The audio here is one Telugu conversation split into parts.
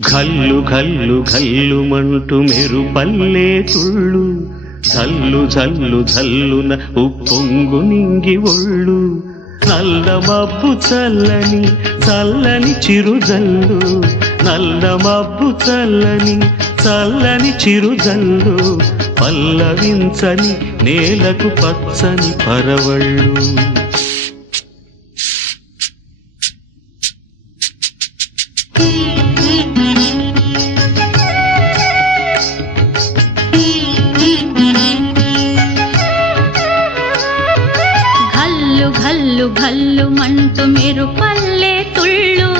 ఘల్లు ఘల్లు ఘల్లుమంటూ మెరుపల్లే తుళ్ళు, జల్లు జల్లు జల్లున ఉప్పొంగు నింగి ఒళ్ళు. నల్ల మబ్బు చల్లని చల్లని చిరుజల్లు, నల్ల మబ్బు చల్లని చల్లని చిరుజల్లు. పల్లవించని నేలకు పచ్చని పరవళ్ళు. ఘల్లు ఘల్లు మంటూ మెరుపల్లే తుళ్ళు,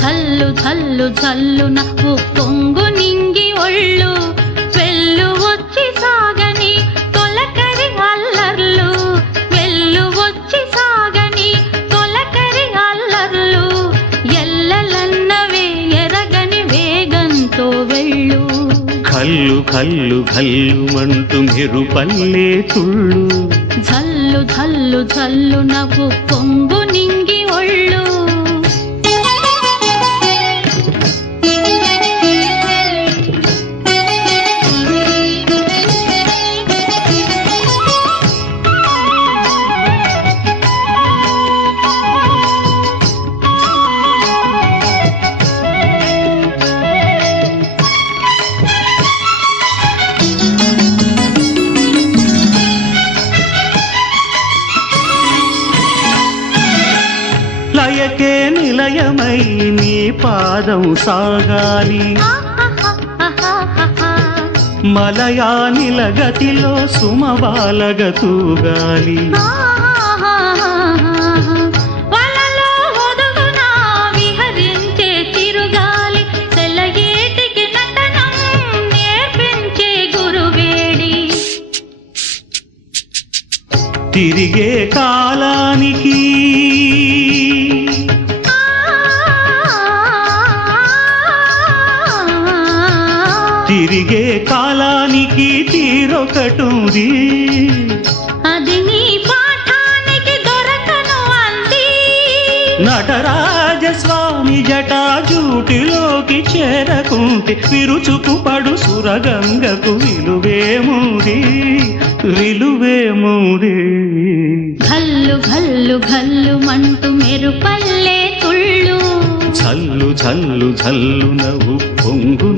జల్లు జల్లు జల్లున ఉప్పొంగు నింగి ఒళ్ళు. వెళ్ళు వచ్చి సాగని తొలకరి అల్లర్లు, వెళ్ళు వచ్చి సాగని తొలకరి అల్లర్లు. ఎల్లలన్నవే ఎరగని వేగంతో వెళ్ళు. ఘల్లు ఘల్లు ఘల్లుమంటూ మెరుపల్లే తుళ్ళు, జల్లు జల్లు జల్లు నవ్వు పొంగు నింగి ఒళ్ళు. లయకే నిలయమై నీ పాదం సాగాలి, మలయానిల గతిలో సుమబాలగ తూగాలి. వలలో ఒదుగున విహరించే తిరుగాలి, తెల్లయేటికి నటనం నేర్పించే గురువేడి. తిరిగే కాలానికి తిరిగే కాలానికి తీరొకటుంది, అది నీ పాఠానికి దొరకను అంది. నటరాజస్వామి జటాజూటిలోకి చేరకుంటే విరుచుకు పడు సురగంగకు విలువేముంది, విలువేముంది. ఘల్లు ఘల్లు ఘల్లు మంటూ మెరుపల్లే తుళ్ళు, జల్లు జల్లు జల్లున ఉప్పొంగు